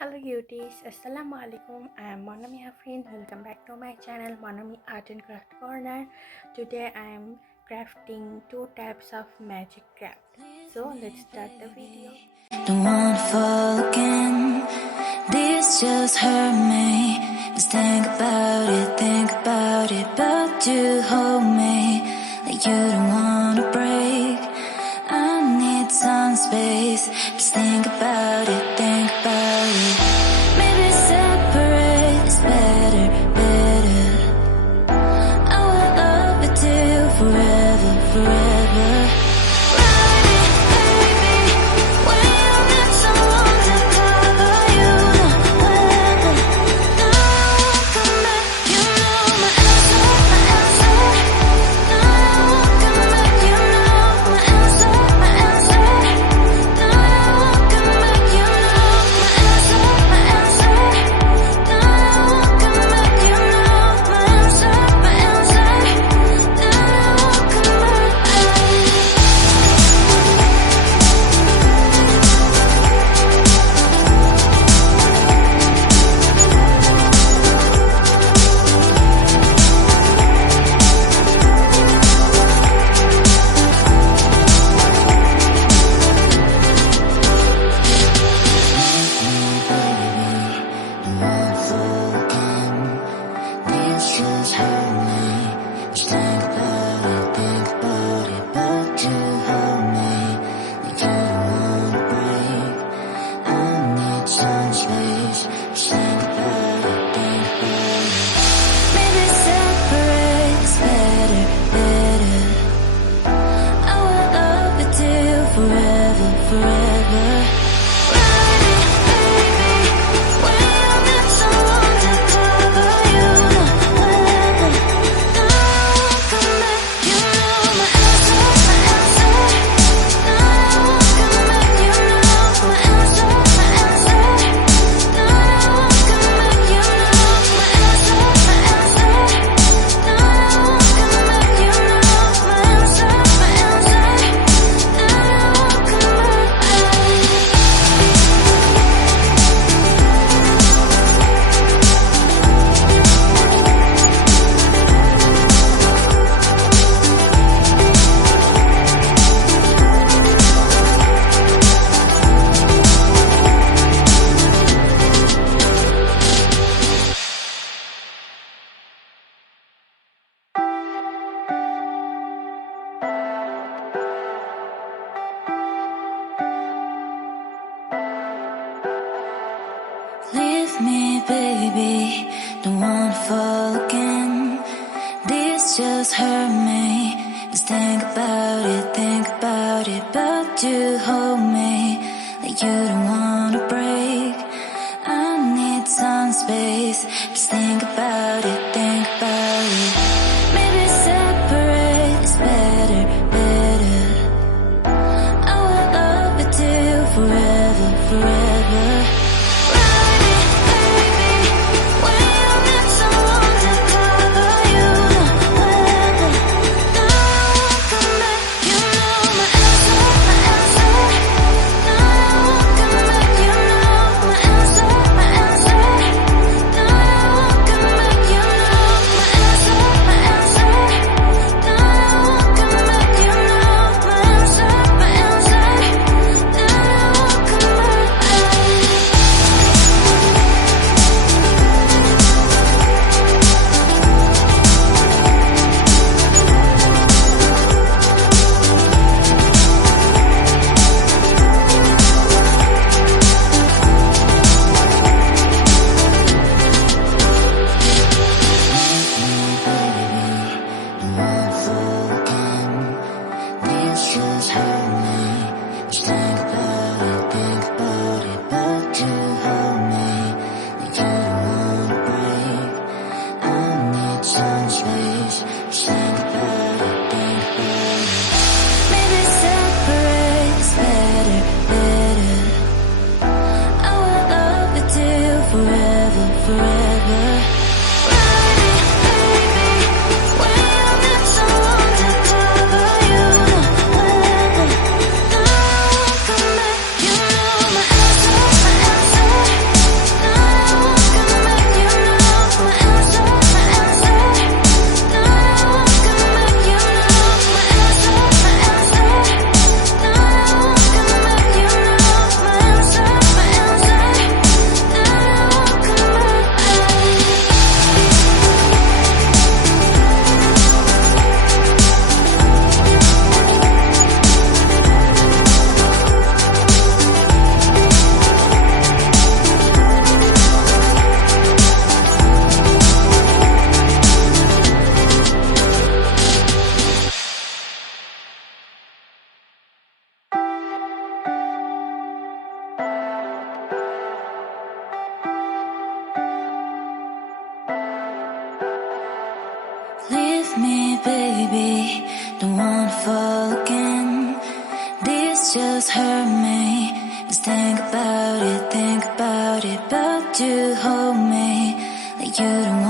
Hello beauties, Assalamu alaikum. I am Monami Afrin. Welcome back to my channel Monami Art and Craft Corner. Today I am crafting two types of magic craft. So let's start the video. Don't wanna fall again. This just hurt me. Just think about it, but you hold me like you don't wanna break. I need some space. Just think about it, Maybe separate is better, I will love you till forever. Leave me, baby, don't wanna fall again. This just hurt me. Just think about it, but you hold me like you don't wanna break. I need some space. Just think about it, Maybe separate is better, I will love you till forever. baby. Don't wanna fall again. This just hurt me. Just think about it, but you hold me like you don't